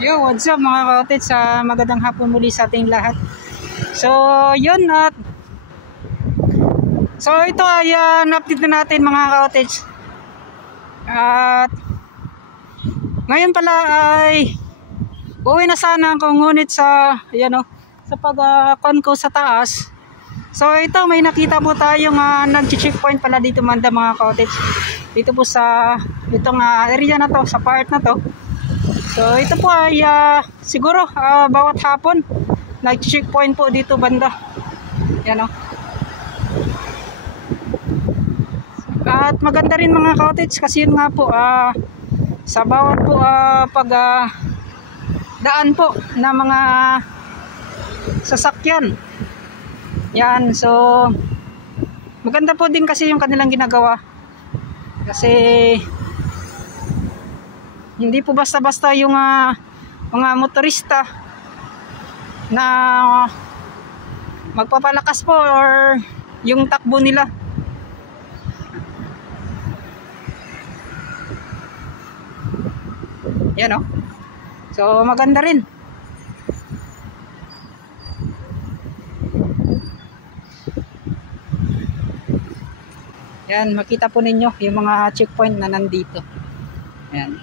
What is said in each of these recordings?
Yo, what's up mga ka-cottage? Magandang hapon muli sa ating lahat. So, yun at so ito ay na-update na natin mga ka-cottage. At ngayon pala ay uwi na sana ako, ngunit sa sa pag-con ko sa taas. So ito, may nakita po tayong nag-checkpoint pala dito manda mga ka-cottage. Dito po sa itong area na to, sa part na to. So ito po ay siguro bawat hapon nag-checkpoint po dito banda. Yan o. At maganda rin mga cottage kasi yun nga po sa bawat po daan po na mga sasakyan. Yan, so maganda po din kasi yung kanilang ginagawa. Kasi hindi po basta-basta yung mga motorista na magpapalakas po or yung takbo nila. Yan o. So maganda rin. Yan, makita po ninyo yung mga checkpoint na nandito. Yan.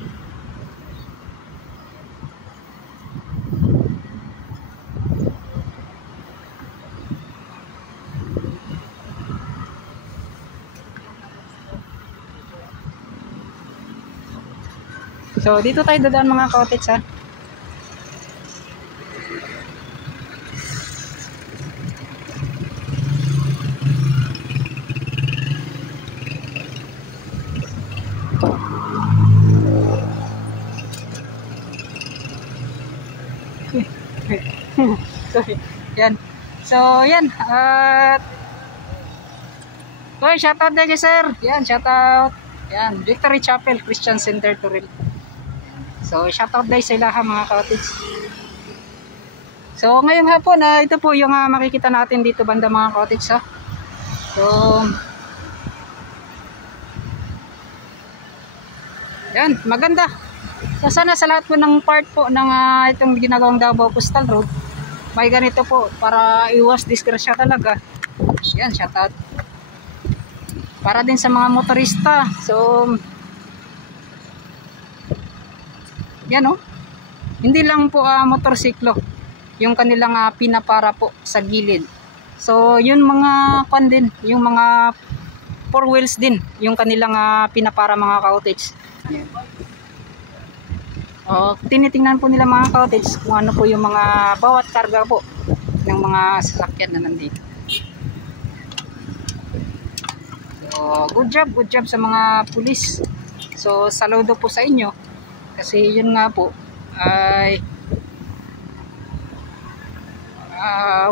So dito tayo dadaan mga cottage ha. Sorry. Yan. So yan at shoutout din kay sir. Yan, shoutout. Yan, Victory Chapel Christian Center Toril. So shoutout din sa ilaha mga cottage. So ngayong hapon ito po yung makikita natin dito banda mga cottage ha. So yan, maganda. So sana sa lahat po ng part po ng itong ginagawang Davao Coastal Road may ganito po para iwas disgrasya talaga. Yan, shoutout. Para din sa mga motorista. So yan o. Hindi lang po motorsiklo yung kanilang pinapara po sa gilid. So yun mga pan din, yung mga four wheels din yung kanilang pinapara mga cottage. Yan. Tinitingnan po nila mga cottage kung ano po yung mga bawat karga po ng mga sasakyan na nandito. So good job sa mga pulis. So saludo po sa inyo kasi yun nga po ay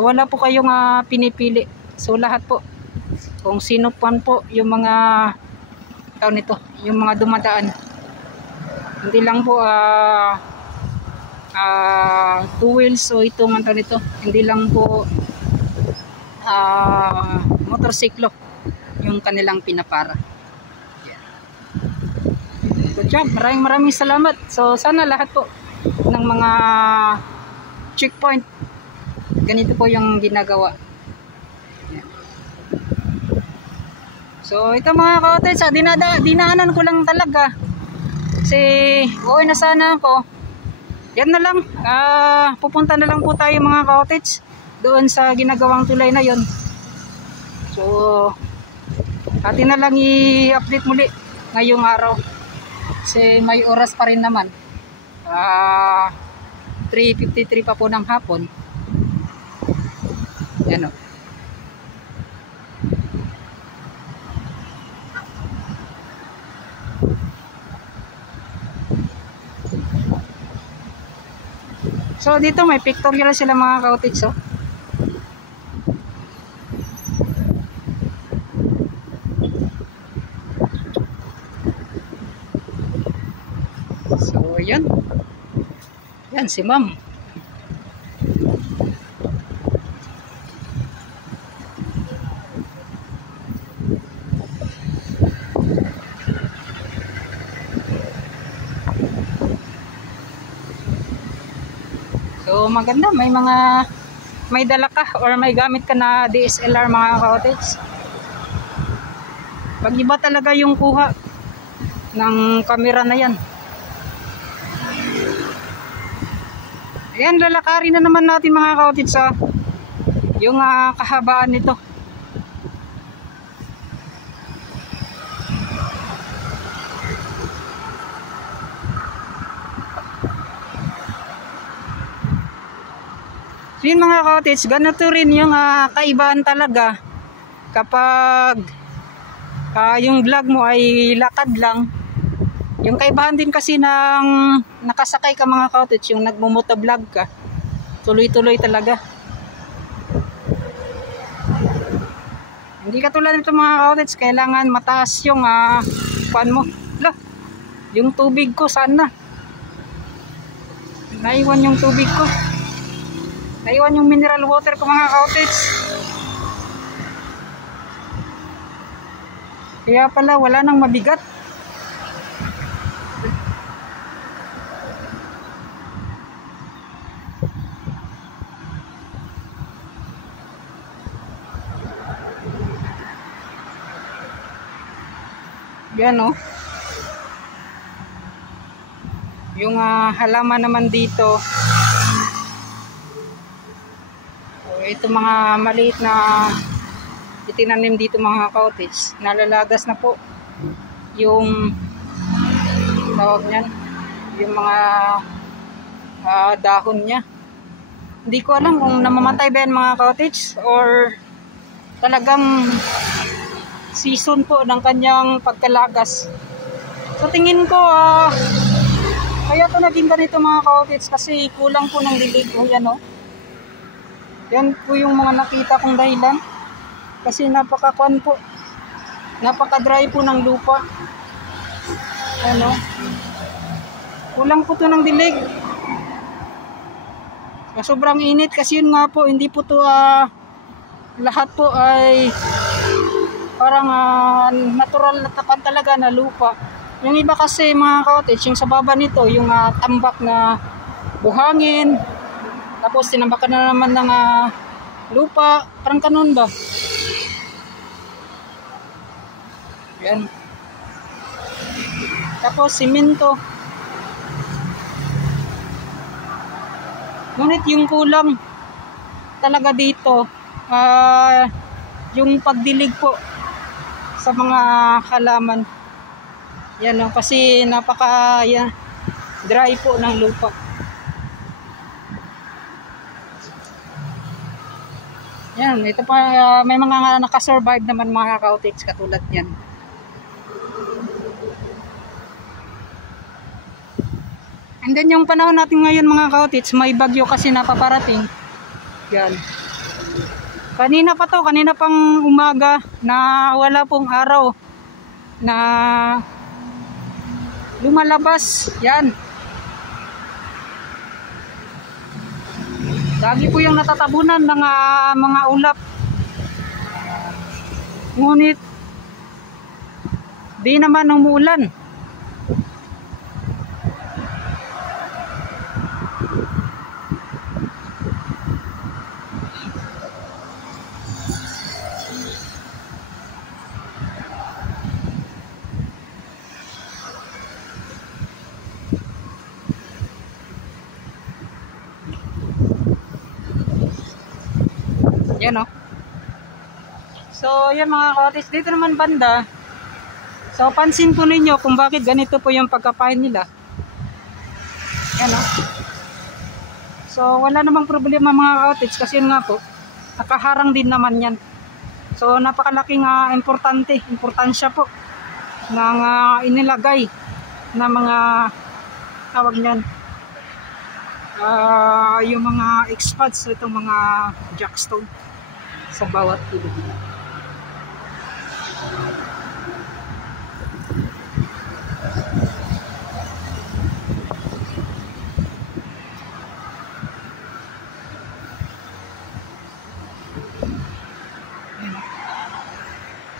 wala po kayong pinipili. So lahat po kung sino pan po yung mga tao nito, yung mga dumadaan, hindi lang po two wheels o itong ano nito, hindi lang po motorsiklo yung kanilang pinapara. Yeah. Good job, maraming salamat. So sana lahat po ng mga checkpoint ganito po yung ginagawa. Yeah. So ito mga cottage, dinaanan ko lang talaga kasi uwi na sana ako. Yan na lang, pupunta na lang po tayo mga cottage doon sa ginagawang tulay na yon. So atin na lang i-update muli ngayong araw kasi may oras pa rin naman, 3:53 pa po ng hapon. Yan o. So dito may pictorial sila mga cottage. So yan. Yan si ma'am. So maganda, may dala ka or may gamit ka na DSLR mga ka-cottage. Pag iba talaga yung kuha ng camera na yan. Ayan, lalakarin na naman natin mga ka-cottage sa yung kahabaan nito. So yun mga ka-cottage, ganito rin yung kaibahan talaga kapag yung vlog mo ay lakad lang. Yung kaibahan din kasi ng nakasakay ka mga ka-cottage, yung nagmumotovlog ka, tuloy-tuloy talaga. Hindi katulad nito mga ka-cottage, kailangan mataas yung pan mo. Yung tubig ko saan na? Naiwan yung tubig ko. Naiwan yung mineral water ko mga ka-cottage. Kaya pala wala nang mabigat. Yan o. Yung halaman naman dito. Ito mga maliit na itinanim dito mga ka-cottage, nalalagas na po yung tawag niyan, yung mga dahon niya. Hindi ko alam kung namamatay ba yan mga ka-cottage or talagang season po ng kanyang pagkalagas. So tingin ko kaya ito naging ganito mga ka-cottage kasi kulang po ng dilig. Ayan o. Yan po yung mga nakita kong dahilan. Kasi napaka-dry po ng lupa. Ano? Kulang po to ng dilig. Sobrang init kasi yun nga po, hindi po to lahat po ay parang natural na tapan talaga na lupa. Yung iba kasi mga ka-cottage, yung sa baba nito, yung tambak na buhangin. Tapos tinambakan na naman ng lupa, parang kanon ba? Yan. Tapos simento. Ngunit yung kulang talaga dito, yung pagdilig po sa mga halaman. Yan o, kasi dry po ng lupa. Yan, ito pa may mga nakasurvive naman mga ka-cottage katulad yan. And then yung panahon natin ngayon mga ka-cottage, may bagyo kasi napaparating. Yan. Kanina pang umaga na wala pong araw na lumalabas. Yan. Lagi po yung natatabunan ng mga ulap. Ngunit di naman umuulan. Yan o. So yan mga ka-cottage, dito naman banda. So pansin po ninyo kung bakit ganito po yung pagkapain nila. Yan o. So wala namang problema mga ka-cottage kasi yun nga po, nakaharang din naman yan. So napakalaking importansya po ng inilagay na mga tawag niyan. Yung mga expads, itong mga jackstone sa bawat ilog.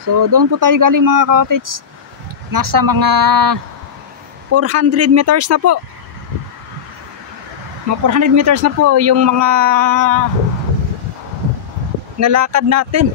So doon po tayo galing mga ka-cottage. Nasa mga 400 meters na po. Mga 400 meters na po yung mga nalakad natin.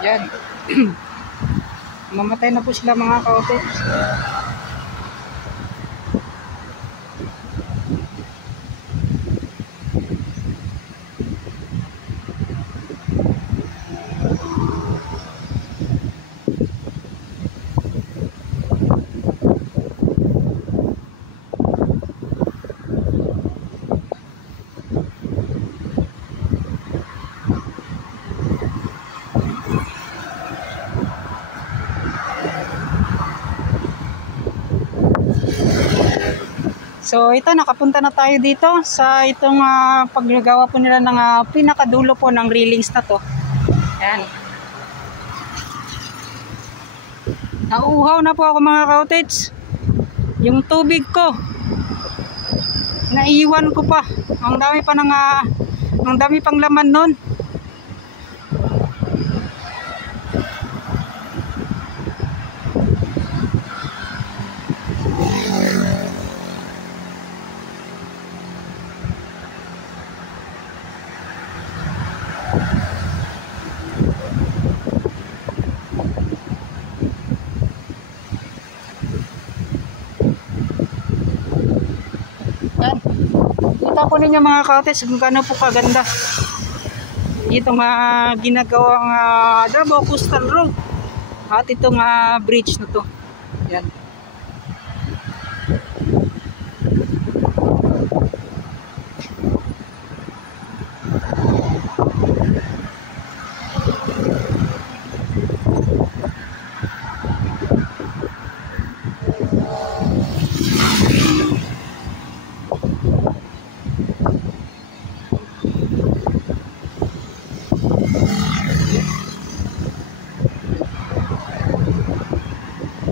Yan. Mamatay na po sila mga kaote. So ito, nakapunta na tayo dito sa itong paggagawa po nila ng pinakadulo po ng railings na to. Ayan. Nauuhaw na po ako mga cottage. Yung tubig ko, naiwan ko pa. Ang dami pang laman nun. Kita po ninyo mga cottage kung gaano po kaganda itong ginagawang Davao Coastal Road at itong bridge na to. Yan.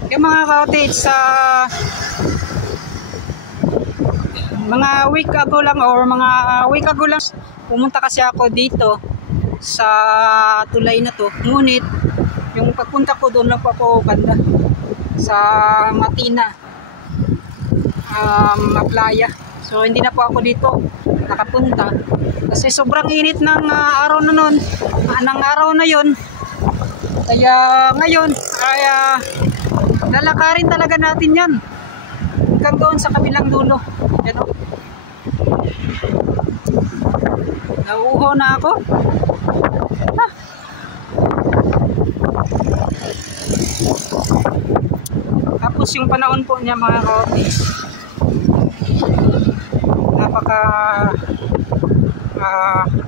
Yung mga cottage sa mga week ago lang pumunta kasi ako dito sa tulay na to. Ngunit yung pagpunta ko doon lang po ako banda sa Matina Playa. So hindi na po ako dito nakapunta kasi sobrang init ng araw na noon, ng araw na yon. Kaya ngayon ay lalakarin talaga natin yan hanggang doon sa kabilang dulo. Yan o. Nauuhaw na ako. Tapos yung panahon po niya mga cottage, napaka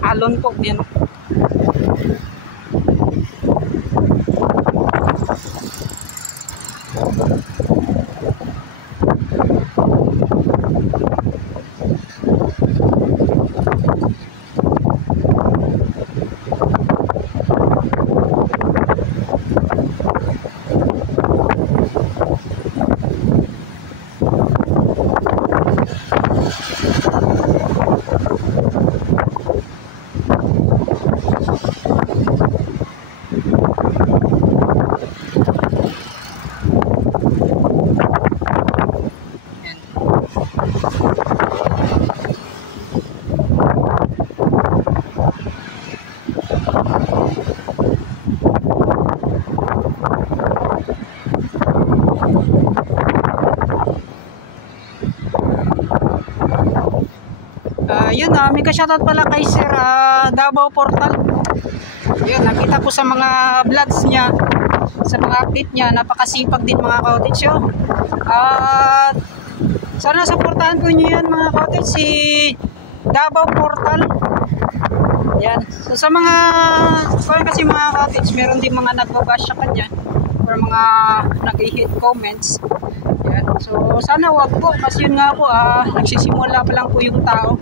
alon po yan. Yun may ka-shoutout pala kay Sir Davao Portal. Yun, nakita ko sa mga vlogs niya, sa mga update niya, napakasipag din mga cottage yun. At sana supportahan ko niyo yan mga cottage, si Davao Portal. Yan. So sa mga kasi mga cottage, meron din mga nagbabash sa kanya or mga nag-hit comments. Yan. So sana wag po, kasi yun nga po, nagsisimula pa lang po yung tao.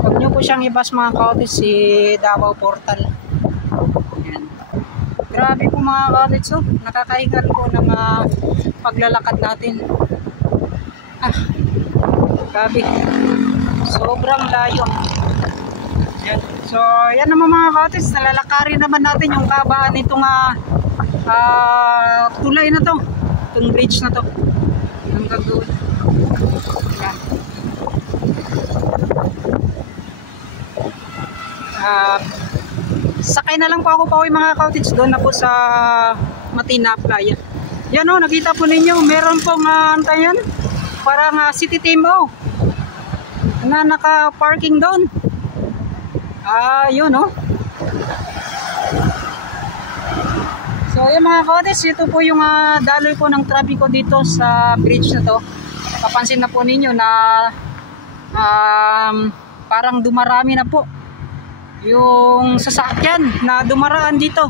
Huwag nyo po siyang ibas mga cottage, si Davao Portal. Yan. Grabe po mga cottage, so nakakahingan po ng paglalakad natin. Grabe, sobrang layo. Yan. So yan naman mga cottage, nalalakarin naman natin yung kabaan nitong tulay na to, itong bridge na to hanggang doon. Yan. Sakay na lang po ako pauwi mga cottage, doon na po sa Matina Playa. Yan o, nakita po ninyo, meron pong antayan, parang city team na naka-parking doon. Yun o. So yan mga cottage, ito po yung daloy po ng trapiko dito sa bridge na to. Papansin na po ninyo na parang dumarami na po yung sasakyan na dumaraan dito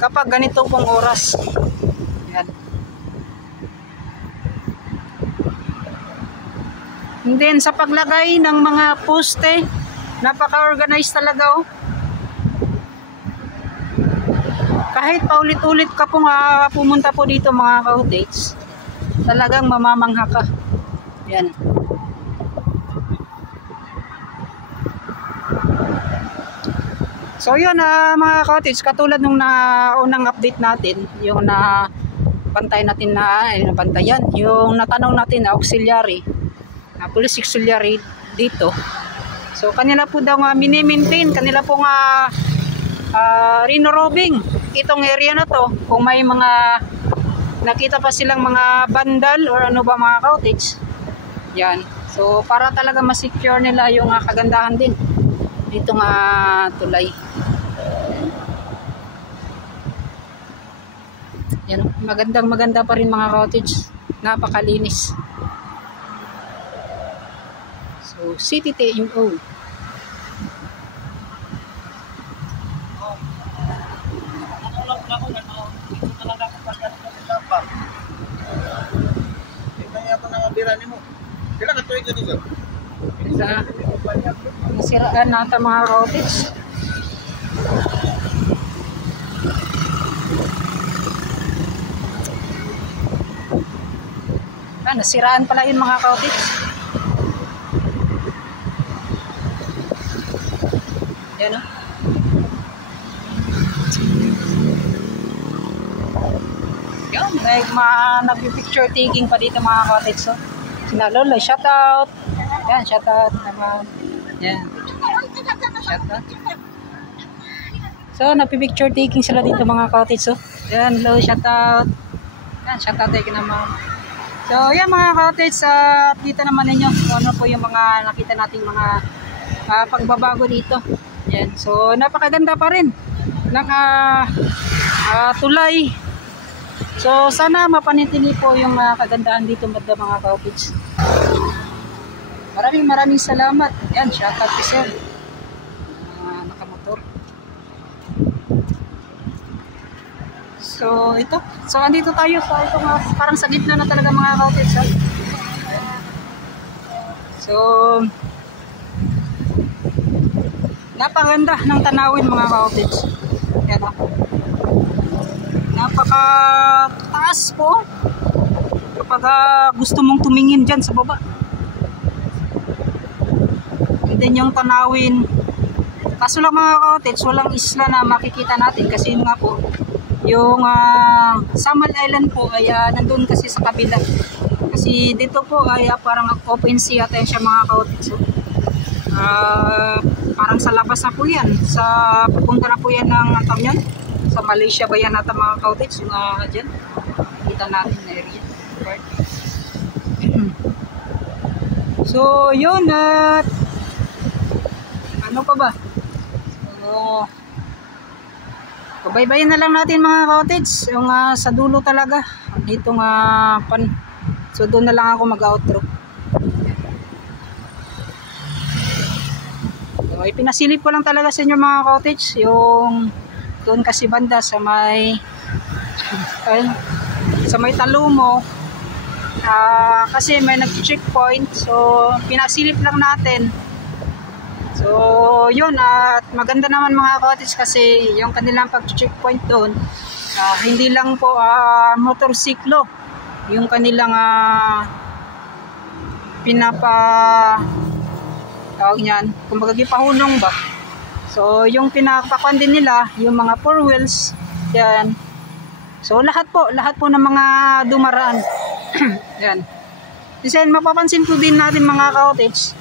kapag ganito pong oras. Yan. And then sa paglagay ng mga poste, napaka-organized talaga kahit paulit-ulit ka pong pumunta po dito mga cottage, talagang mamamangha ka. Yan. So yun mga cottage, katulad nung unang update natin, yung bantay natin bantayan, yung natanong natin na auxiliary, police auxiliary dito. So kanila po daw mini-maintain, kanila po rinorobing itong area na to, kung may mga nakita pa silang mga bandal or ano ba mga cottage. Yan. So para talaga ma-secure nila yung kagandahan din dito tulay. Yan, maganda pa rin mga cottage, napakalinis. So city TMO. Nasiraan nata mga cottage. Nasiraan pala yun mga cottage. Yan o. Yan, nag-picture taking pa dito mga cottage. So sina Lola, shout out. Yan, shout out naman. Yan. Shout out. So, nagpi-picture taking sila dito mga cottage. So, yan, hello, shout out. Yan, shout out tayo naman. So, yan mga cottage, dito naman ninyo ano po yung mga nakita nating mga pagbabago dito. Yan. So, napakaganda pa rin ng tulay. So, sana mapanitili po yung kagandahan dito mga cottage. Maraming salamat. Yan, shout out to sir. Nakamotor. So, ito. So, andito tayo sa ito parang sa gitna na talaga mga cottage. So, napakaganda ng tanawin mga cottage. Yan o. Napaka-taas po kapag gusto mong tumingin dyan sa baba. Then yung tanawin, kaso lang mga cottage, walang isla na makikita natin kasi yun nga po, yung Samal Island po ay nandun kasi sa kabila. Kasi dito po ay parang open sea at siya mga cottage. So, parang sa labas na po yan, pupunta na po yan ng yan, sa Malaysia ba yan natin mga cottage, yung dyan, kita natin na area. So yun, at ano pa ba? So pabaybayin na lang natin mga cottage, yung sa dulo talaga dito nga so doon na lang ako mag-outro. So ipinasilip ko lang talaga sa inyo mga cottage, yung doon kasi banda sa may Talumo, kasi may nag-checkpoint, so pinasilip lang natin. So yun, at maganda naman mga cottage kasi yung kanilang pag-checkpoint doon, hindi lang po motorsiklo yung kanilang tawag niyan, kumbaga gipahunong ba. So yung pinapakuan din nila yung mga 4 wheels yan. So lahat po ng mga dumaraan yan. Kasi mapapansin po din natin mga cottage,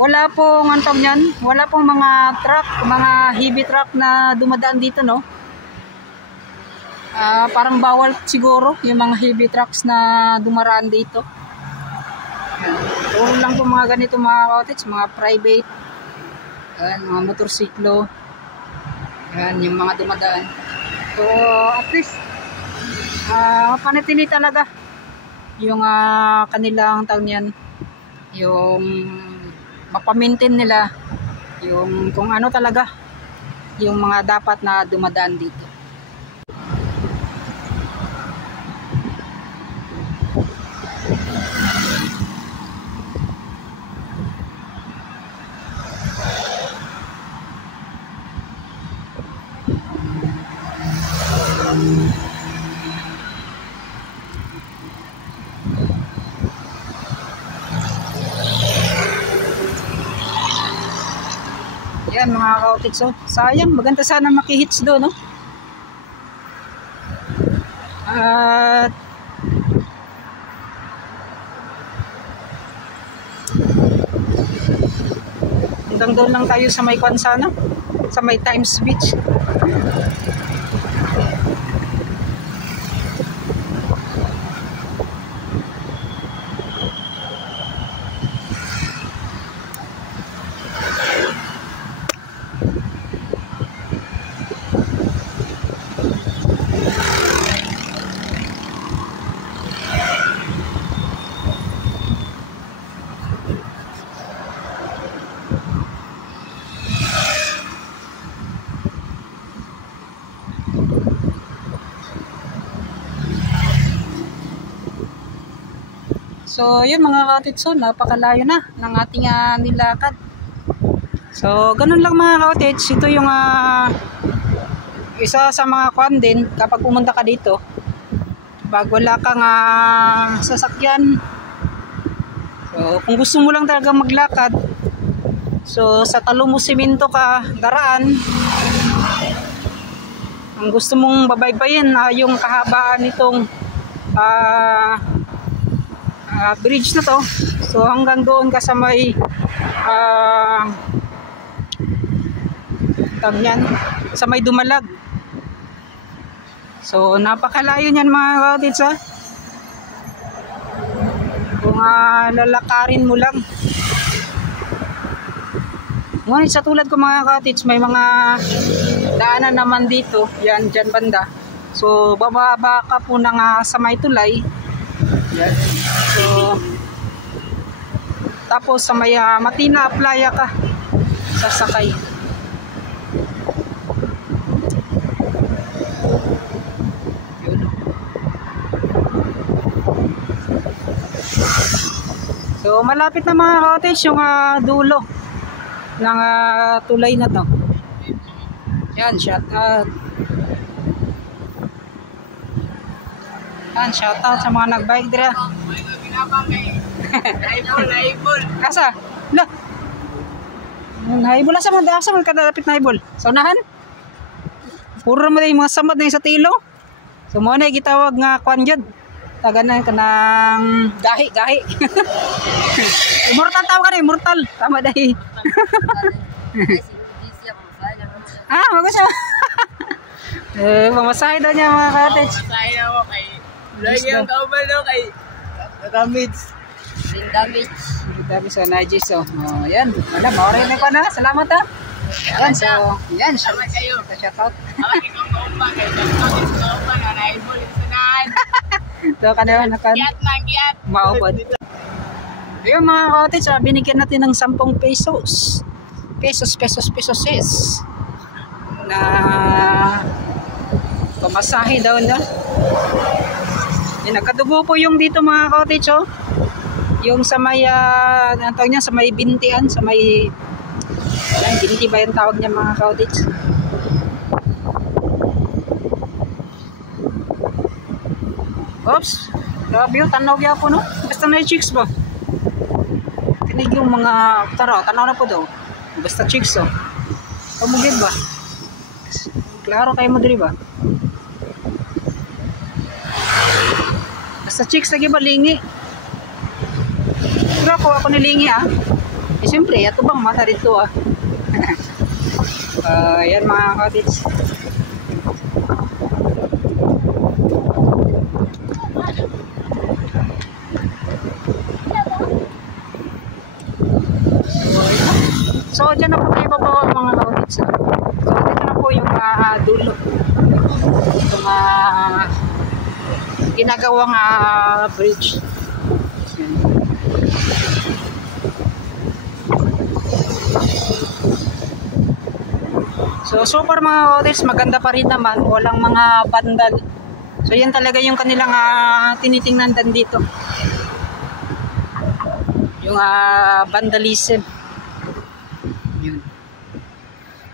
wala pong antog niyan, wala pong mga truck, mga heavy truck na dumadaan dito, no? Parang bawal siguro yung mga heavy trucks na dumaraan dito. Puro lang po mga ganito mga cottage, mga private, yan, mga motorsiklo, yan, yung mga dumadaan. So at least panatili talaga yung kanilang tawag niyan, yung mapamintin nila yung kung ano talaga yung mga dapat na dumadaan dito. Yan mga cottage, so sayang, maganda sana makihits doon, no? At hanggang doon lang tayo sa may Kwansana, sa may Times Beach. So yun mga cottage, so napakalayo na ng ating nilakad. So ganun lang mga cottage, ito yung isa sa mga kwan din kapag pumunta ka dito, pag wala kang sasakyan. So kung gusto mo lang talaga maglakad, so sa Talumo Simento ka daraan, ang gusto mong babaybayin yung kahabaan nitong bridge na to. So hanggang doon ka sa may sa may Dumalag. So napakalayo niyan mga cottage, kung lalakarin mo lang. Ngunit sa tulad ko mga cottage, may mga daanan naman dito, yan dyan banda. So bababa ka po ng sa may tulay yan. So tapos sa may Matina Playa ka sasakay. So malapit na mga cottage yung dulo ng tulay na to. Yan, shout out. Yan, shout out sa mga nagbike dira. Naibol. Asa? Lah. Naibol asa man kadalapit na naibol. Sa unahan? Puro mo yung mga samad na sa tilo. So mo na gitawag nga kwan jud. Taganan ka ng gahi. Immortal tawag ka na, immortal. Tama dahi. Magusto. Pamasahe daw niya mga cottage. Pamasahe na ako kay lagi ang kauban daw kay Katamids. damage. Dami sa Najis. So, yan. Wala, maoray na pa na. Salamat ha. Yan, so, yan. Salamat kayo. Shout out. Alam ikaw kaupa kayo. Kaupa na naibol sa naan. Ito ka na, Giat man, giat. maubod. Ayun mga cottage, binigyan natin ng 10 pesos. Pesos na pamasahe daw na. Nagkadugo po yung dito mga cottage, oh. Yung sa may ano tawag niya, sa may bintian, sa may binti ba yung tawag niya mga cottage. Oops, grabe yung tanaw niya po, no? Basta na yung chicks ba? Tinig yung mga tanaw na po daw. Basta chicks, oh. Pamugid ba? Klaro kayo mo diri ba? Basta chicks lagi ba lingi? Pero ako nilingi Eh siyempre, ito bang mata rito yan mga cottage. So dyan na po tayo babawa mga cottage. So dito na po yung dulo. Itong ginagawang bridge. So far mga cottage, maganda pa rin naman, walang mga bandal. So yan talaga yung kanilang tinitingnan din dito, yung vandalism. Yun.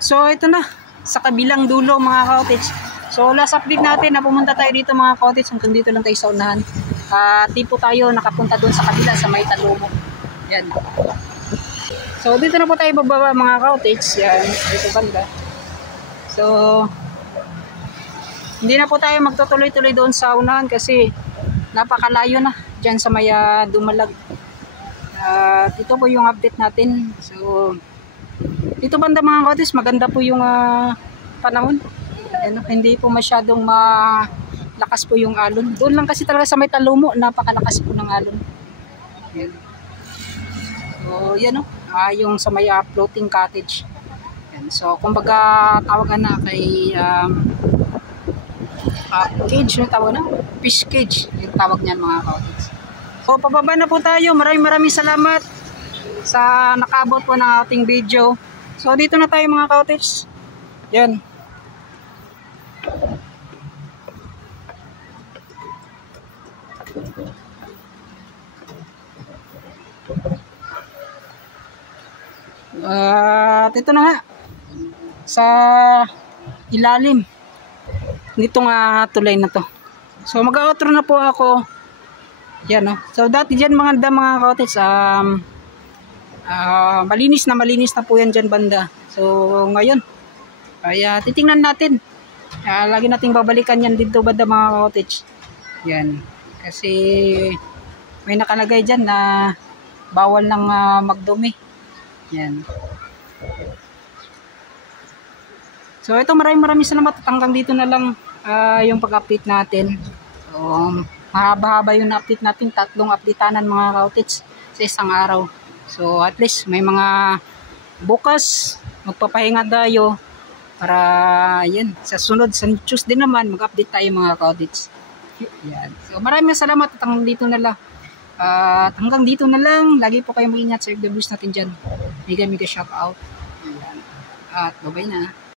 So ito na sa kabilang dulo mga cottage. So last update natin na pumunta tayo dito mga cottage, hanggang dito lang tayo sa unahan. Tipo tayo nakapunta doon sa kabila sa may Talumo. Yan. So dito na po tayo bababa mga cottage. Yan, dito banda. So hindi na po tayo magtutuloy-tuloy doon sa unahan kasi napakalayo na dyan sa may Dumalag. Ito po yung update natin. So dito banda mga cottage, maganda po yung panahon. Hindi po masyadong malakas po yung alon. Doon lang kasi talaga sa may Talumo, napakalakas po ng alon. Yan. So yan yung sa may floating cottage. Yan. So kumbaga tawagan na kay cage, yung tawag na fish cage yung tawag niyan mga cottage. So pababa na po tayo. Maraming salamat sa nakaabot po ng ating video. So dito na tayo mga cottage. Yan. Ito na nga sa ilalim nitong tulay na to. So mag-outro na po ako. Yan So dati dyan mga cottage malinis na po yan dyan banda. So ngayon titingnan natin. Lagi nating babalikan yan dito banda mga cottage. Yan. Kasi may nakalagay dyan na bawal ng magdumi. Yan. So ito maraming salamat at hanggang dito na lang yung pag-update natin. So mahaba-haba yung update natin, 3 updateanan mga cottage sa isang araw. So at least may mga bukas magpapahinga tayo para yan sa sunod sa Tuesday naman mag-update tayo mga cottage. Yan. So maraming salamat at hanggang dito na lang. Lagi po kayo mag-ingat sa FWs natin dyan. Mega shout out. At bye-bye na.